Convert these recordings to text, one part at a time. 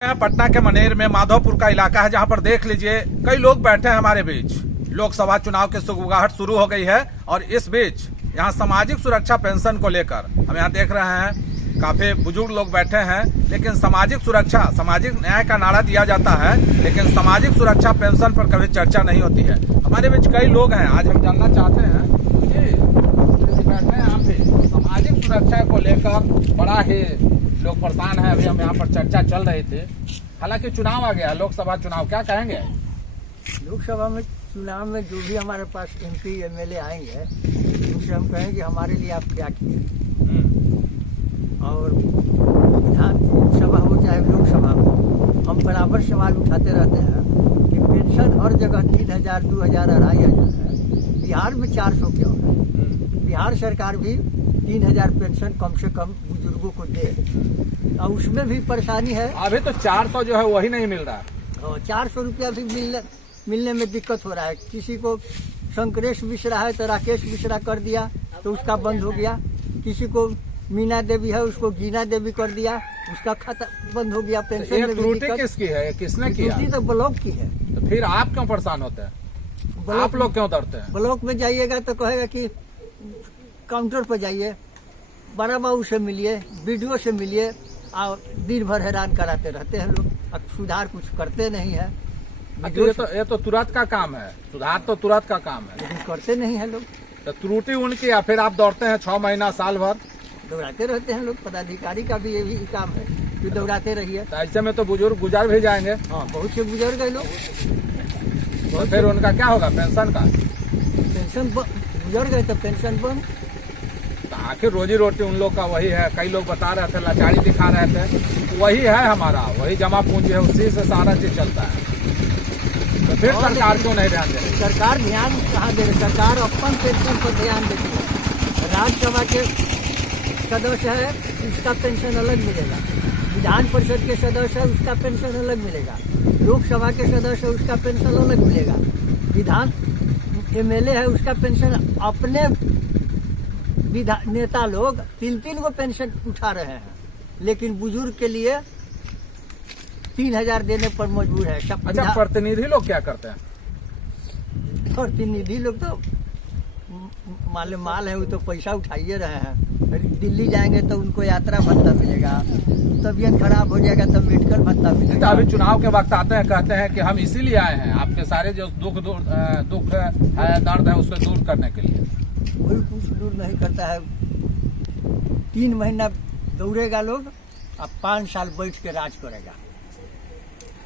पटना के मनेर में माधोपुर का इलाका है, जहां पर देख लीजिए कई लोग बैठे हैं हमारे बीच। लोकसभा चुनाव की सुगबुगाहट शुरू हो गई है और इस बीच यहां सामाजिक सुरक्षा पेंशन को लेकर हम यहां देख रहे हैं काफी बुजुर्ग लोग बैठे हैं। लेकिन सामाजिक सुरक्षा, सामाजिक न्याय का नारा दिया जाता है, लेकिन सामाजिक सुरक्षा पेंशन पर कभी चर्चा नहीं होती है। हमारे बीच कई लोग हैं, आज हम जानना चाहते हैं कि बैठे हैं यहाँ पे सामाजिक सुरक्षा को लेकर बड़ा ही लोग परेशान है। अभी हम यहाँ पर चर्चा चल रही थी, हालांकि चुनाव आ गया, लोकसभा चुनाव, क्या कहेंगे? लोकसभा में चुनाव में जो भी हमारे पास MP MLA आएंगे उनसे हम कहेंगे हमारे लिए आप क्या किए। और विधानसभा हो चाहे लोकसभा हो, हम बराबर सवाल उठाते रहते हैं कि पेंशन हर जगह 3,000, 2,000, 2,500 है, बिहार में 400 क्यों है? बिहार सरकार भी 3,000 पेंशन कम से कम बुजुर्गों को दे, और उसमें भी परेशानी है। अभी तो 400 जो है वही नहीं मिल रहा है, 400 रुपया भी मिलने में दिक्कत हो रहा है। किसी को शंकरेश मिश्रा है तो राकेश मिश्रा कर दिया तो उसका बंद हो गया, किसी को मीना देवी है उसको गीना देवी कर दिया, उसका खाता बंद हो गया। पेंशन में त्रुटि किसकी है, किसने किया? त्रुटि तो ब्लॉक की है। तो फिर आप क्यों परेशान होते हैं? आप लोग क्यों डरते हैं? ब्लॉक में जाइएगा तो कहेगा कि काउंटर पर जाइए, बड़ा बाबू से मिलिए, BDO से मिलिए, और दिन भर हैरान कराते रहते हैं लोग, अब सुधार कुछ करते नहीं है। ये तो तुरंत का काम है, सुधार तो तुरंत का काम है, लेकिन करते नहीं है लोग। तो त्रुटि उनकी, या फिर आप दौड़ते हैं 6 महीना साल भर दौड़ाते रहते हैं लोग। पदाधिकारी का भी यही काम है कि दौड़ाते रहिए। तो ऐसे में तो बुजुर्ग गुजर भी जाएंगे। हाँ, बहुत से गुजर गए लोग। तो फिर उनका क्या होगा पेंशन का? पेंशन गुजर गए तो पेंशन बंद। तो आखिर रोजी रोटी उन लोग का वही है। कई लोग बता रहे थे, लाचारी दिखा रहे थे, वही है हमारा, वही जमा पूंजी है, उसी से सारा चीज चलता है। तो फिर सरकार क्यों नहीं ध्यान दे रही? सरकार ध्यान कहाँ दे रही? सरकार अपन पेंशन पर ध्यान देती है। राज्यसभा के सदस्य है उसका पेंशन अलग मिलेगा, विधान परिषद के सदस्य है उसका पेंशन अलग मिलेगा, लोकसभा के सदस्य है उसका पेंशन अलग मिलेगा, विधान MLA है उसका पेंशन। अपने नेता लोग 3-3 को पेंशन उठा रहे हैं, लेकिन बुजुर्ग के लिए 3,000 देने पर मजबूर है। अच्छा, प्रतिनिधि लोग क्या करते हैं? प्रतिनिधि लोग तो माल है, वो तो पैसा उठाइए रहे हैं। दिल्ली जाएंगे तो उनको यात्रा भत्ता मिलेगा, तबीयत खराब हो जाएगा तो मेडिकल भत्ता मिलेगा। तो अभी चुनाव के वक्त आते हैं, कहते हैं कि हम इसीलिए आए हैं आपके सारे जो दुख है, दर्द है, उसको दूर करने के लिए। कोई कुछ दूर नहीं करता है। 3 महीना दौड़ेगा लोग, अब 5 साल बैठ के राज करेगा।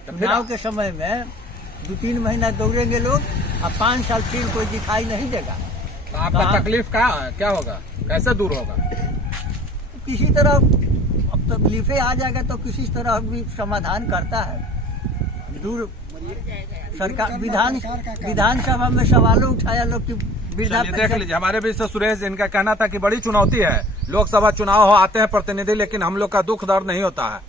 चुनाव के समय में 2-3 महीना दौड़ेंगे लोग, अब 5 साल फिर कोई दिखाई नहीं देगा। तो आपका तकलीफ क्या होगा, कैसे दूर होगा? किसी तरह अब तकलीफें आ जाएगा तो किसी तरह भी समाधान करता है। दूर सरकार विधानसभा में सवालों उठाया लोग की वृद्धा। देख लीजिए, हमारे बीच से सुरेश, इनका कहना था कि बड़ी चुनौती है, लोकसभा चुनाव हो, आते हैं प्रतिनिधि, लेकिन हम लोग का दुख दर्द नहीं होता है।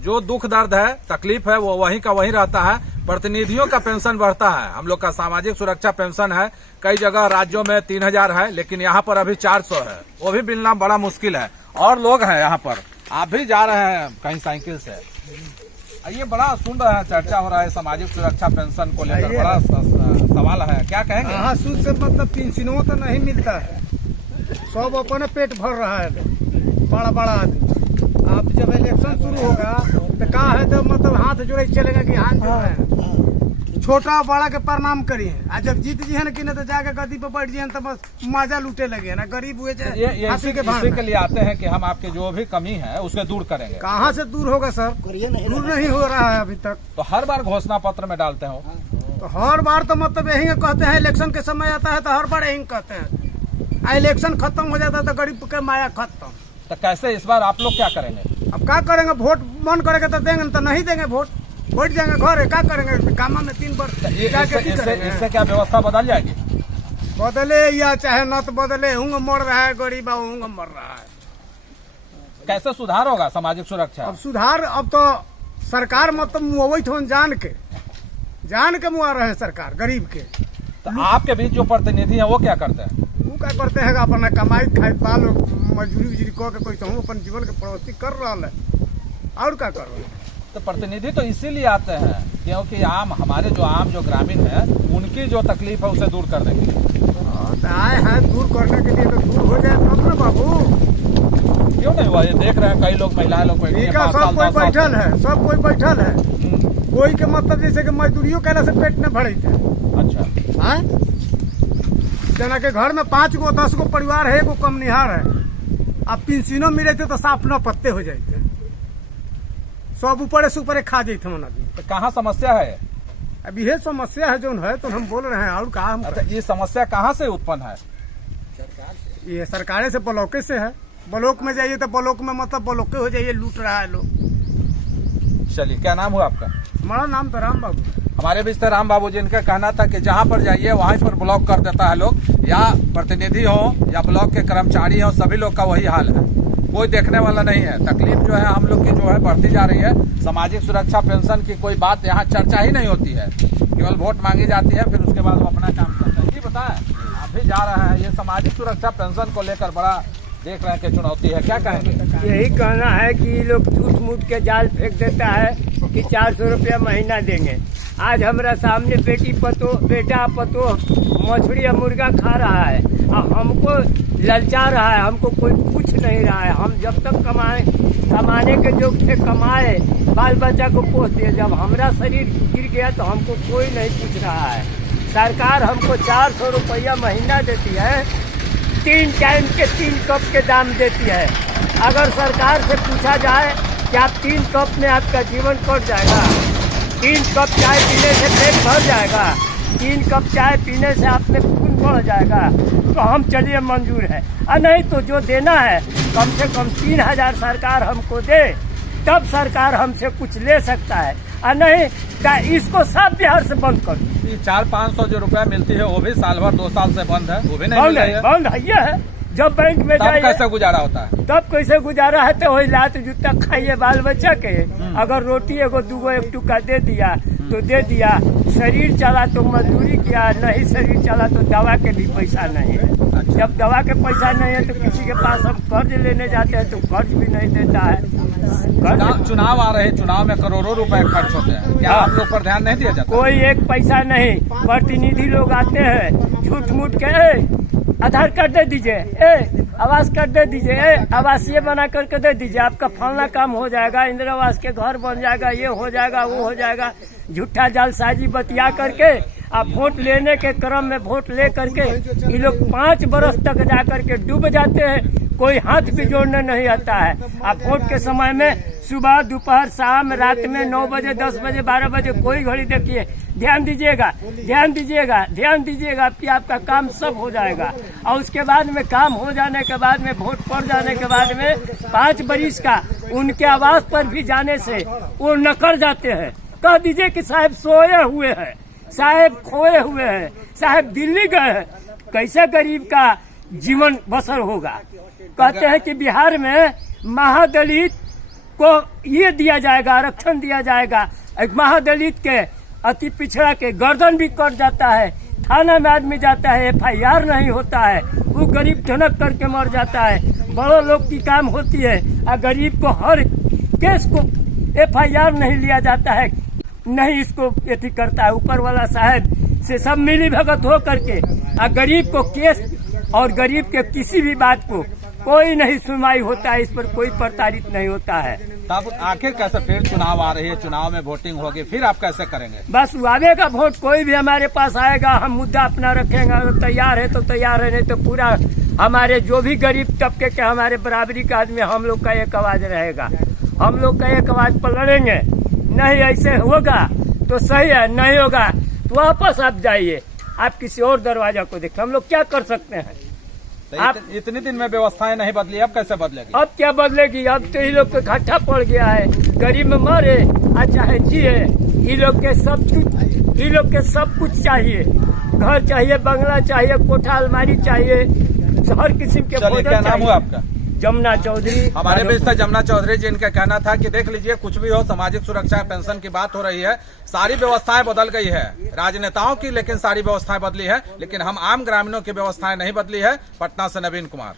जो दुख दर्द है, तकलीफ है, वो वहीं का वहीं रहता है। प्रतिनिधियों का पेंशन बढ़ता है, हम लोग का सामाजिक सुरक्षा पेंशन है, कई जगह राज्यों में 3,000 है, लेकिन यहाँ पर अभी 400 है, वो भी मिलना बड़ा मुश्किल है। और लोग हैं यहाँ पर, आप भी जा रहे हैं कहीं साइकिल से, ये बड़ा सुन रहे हैं, चर्चा हो रहा है सामाजिक सुरक्षा पेंशन को लेकर, बड़ा सवाल है, क्या कहेंगे? हाँ, सूद से मतलब पेंशनों तो नहीं मिलता है, सब अपने पेट भर रहा है बड़ा बड़ा आदमी। अब जब इलेक्शन शुरू होगा तो कहा है तो मतलब हाथ जोड़े चलेगा कि हाथ जोड़ रहे हैं, छोटा बड़ा के प्रणाम करिए, आ जब जीत जी है ना कि नहीं तो जाके गद्दी पे बैठ जाए तो बस मजा लूटे लगे ना, गरीब हुए ये इसी के लिए आते हैं कि हम आपके जो भी कमी है उसको दूर करेंगे। कहाँ से दूर होगा सर, दूर नहीं हो रहा है अभी तक। तो हर बार घोषणा पत्र में डालते हो? तो हर बार तो मतलब यही कहते हैं, इलेक्शन के समय आता है तो हर बार यही कहते हैं, इलेक्शन खत्म हो जाता है तो गरीब के माया खत्म। तो कैसे इस बार आप लोग क्या करेंगे? अब क्या करेंगे, वोट मन करेगा तो देंगे, तो नहीं देंगे वोट, बैठ जाएंगे घर, क्या करेंगे, कामा में 3 बार इससे क्या व्यवस्था बदल जाएगी? बदले या चाहे न तो बदले, हुंग मर रहा है गरीब, हुंग मर रहा है। कैसे सुधार होगा सामाजिक सुरक्षा? अब सुधार, अब तो सरकार मतलब मुआवत हो, जान के मुआ रहे हैं सरकार गरीब के। तो आपके बीच जो प्रतिनिधि है वो क्या करते हैं? वो क्या करते हैं, अपना कमाई खाई पाल मजदूरी उजरी कह के कोई अपन जीवन के प्रवृत्ति कर रहा है, और क्या कर रहे हैं। तो प्रतिनिधि तो इसीलिए आते हैं क्योंकि हमारे जो ग्रामीण है उनकी जो तकलीफ है उसे दूर करने के लिए आए हैं दूर करने के लिए, तो दूर हो जाए तब ना बाबू। क्यों नहीं हुआ? ये देख रहे हैं कई लोग, महिलाएं लोग बैठी हैं, ठीक है, 5 साल, सब कोई 10 साल बैठल है, सब कोई बैठल है। कोई के मतलब जैसे कि मजदूरियों कैला से पेट न भरे थे। अच्छा, हाँ? जना के घर में 5 गो 10 गो परिवार है, एगो कम निहार है। अब पेंशनों मिले थे तो साफ न पत्ते हो जाते, सब ऊपर से ऊपर खा जाते मन आदमी। तो कहाँ समस्या है? अब यह समस्या है जो है, तो हम बोल रहे हैं और कहा हम। अच्छा, ये समस्या कहाँ से उत्पन्न है? ये सरकारें से, ब्लॉके से है। ब्लॉक में जाइए तो ब्लॉक में मतलब ब्लॉके हो जाइए, लूट रहा है लोग। चलिए, क्या नाम हुआ आपका? हमारा नाम तो राम बाबू। हमारे बीच राम बाबू जी, इनका कहना था कि जहाँ पर जाइए वहीं पर ब्लॉक कर देता है लोग, या प्रतिनिधि हो या ब्लॉक के कर्मचारी हो, सभी लोग का वही हाल है, कोई देखने वाला नहीं है। तकलीफ जो है हम लोग की जो है बढ़ती जा रही है। सामाजिक सुरक्षा पेंशन की कोई बात यहाँ चर्चा ही नहीं होती है, केवल वोट मांगी जाती है, फिर उसके बाद वो अपना काम करते हैं। जी बताएं, आप भी जा रहे हैं, ये सामाजिक सुरक्षा पेंशन को लेकर बड़ा देख रहे हैं कि चुनौती है, क्या कहेंगे? यही कहना है कि ये लोग झूठ मूठ के जाल फेंक देता है कि 400 रुपया महीना देंगे। आज हमारा सामने बेटा पतो मछली या मुर्गा खा रहा है और हमको ललचा रहा है, हमको कोई पूछ नहीं रहा है। हम जब तक कमाने के जो थे कमाए, बाल बच्चा को पोस दिए, जब हमारा शरीर गिर गया तो हमको कोई नहीं पूछ रहा है। सरकार हमको 400 रुपया महीना देती है, 3 टाइम के 3 कप के दाम देती है। अगर सरकार से पूछा जाए कि आप 3 कप में आपका जीवन कट जाएगा, 3 कप चाय पीने से पेट भर जाएगा, 3 कप चाय पीने से आप में खून बढ़ जाएगा, तो हम चलिए मंजूर है। और नहीं तो जो देना है कम से कम 3000 सरकार हमको दे, तब सरकार हमसे कुछ ले सकता है। और नहीं तो इसको सब बिहार से बंद कर दो। 400-500 जो रुपया मिलती है वो भी साल भर 2 साल से बंद है, वो भी नहीं मिल रही है। बंद है, ये है। जब बैंक में तब जाइए कैसे गुजारा होता है? तब कैसे गुजारा है? तो वही लात जूता खाइए बाल बच्चा के। अगर रोटी एगो दूगो 1 टुका दे दिया तो दे दिया, शरीर चला तो मजदूरी किया, नहीं शरीर चला तो दवा के भी पैसा नहीं। जब दवा के पैसा नहीं है तो किसी के पास हम कर्ज लेने जाते हैं तो कर्ज भी नहीं देता है। चुनाव आ रहे हैं, चुनाव में करोड़ों रुपए खर्च होते हैं, क्या आप लोग पर ध्यान नहीं दिया जाता? कोई एक पैसा नहीं। प्रतिनिधि लोग आते हैं झूठ मूठ के, आधार कार्ड दे दीजिए, आवास कार्ड दे दीजिए, आवासीय बना करके दे दीजिए, आपका फलना काम हो जाएगा, इंदिरा आवास के घर बन जाएगा, ये हो जाएगा, वो हो जाएगा। झूठा जालसाजी बतिया करके आप वोट लेने के क्रम में वोट ले करके ये लोग 5 बरस तक जा करके डूब जाते हैं, कोई हाथ भी जोड़ने नहीं आता है। आप वोट के समय में सुबह, दोपहर, शाम, रात में 9 बजे, 10 बजे, 12 बजे कोई घड़ी देखिए, ध्यान दीजिएगा, ध्यान दीजिएगा, ध्यान दीजिएगा कि आपका काम सब हो जाएगा। और उसके बाद में काम हो जाने के बाद में, वोट पड़ जाने के बाद में 5 बरिस का उनके आवास पर भी जाने से वो नकर जाते हैं। कह दीजिए कि साहब सोए हुए हैं, साहब खोए हुए हैं, साहब दिल्ली गए हैं, कैसे गरीब का जीवन बसर होगा? कहते हैं कि बिहार में महादलित को ये दिया जाएगा, आरक्षण दिया जाएगा। एक महादलित के अति पिछड़ा के गर्दन भी कट जाता है, थाना में आदमी जाता है, FIR नहीं होता है, वो गरीब ठनक करके मर जाता है। बड़ों लोग की काम होती है और गरीब को हर केस को FIR नहीं लिया जाता है, नहीं इसको यति करता है। ऊपर वाला साहब से सब मिली भगत हो करके और गरीब को केस और गरीब के किसी भी बात को कोई नहीं सुनवाई होता है, इस पर कोई प्रताड़ित नहीं होता है। तब आखिर कैसे? फिर चुनाव आ रही है, चुनाव में वोटिंग होगी, फिर आप कैसे करेंगे? बस आगे का वोट कोई भी हमारे पास आएगा, हम मुद्दा अपना रखेंगे, अगर तैयार है तो तैयार है, नहीं तो पूरा हमारे जो भी गरीब तबके के हमारे बराबरी का आदमी, हम लोग का एक आवाज रहेगा, हम लोग का एक आवाज पर लड़ेंगे। नहीं ऐसे होगा तो सही है, नहीं होगा तो वापस आप जाइए, आप किसी और दरवाजा को देखिए। हम लोग क्या कर सकते हैं? आप इतने दिन में व्यवस्थाएं नहीं बदली, अब कैसे बदलेगी? अब क्या बदलेगी? अब तो ये लोग को घाटा पड़ गया है, गरीब में मरे चाहे जिए, ये लोग के सब कुछ चाहिए, घर चाहिए, बंगला चाहिए, कोठा अलमारी चाहिए, हर किस्म के भोजन चाहिए। क्या नाम हुआ आपका? जमुना चौधरी। हमारे बीच था जमुना चौधरी जी, इनका कहना था कि देख लीजिए, कुछ भी हो, सामाजिक सुरक्षा पेंशन की बात हो रही है, सारी व्यवस्थाएं बदल गई है राजनेताओं की, लेकिन सारी व्यवस्थाएं बदली है, लेकिन हम आम ग्रामीणों की व्यवस्थाएं नहीं बदली है। पटना से नवीन कुमार।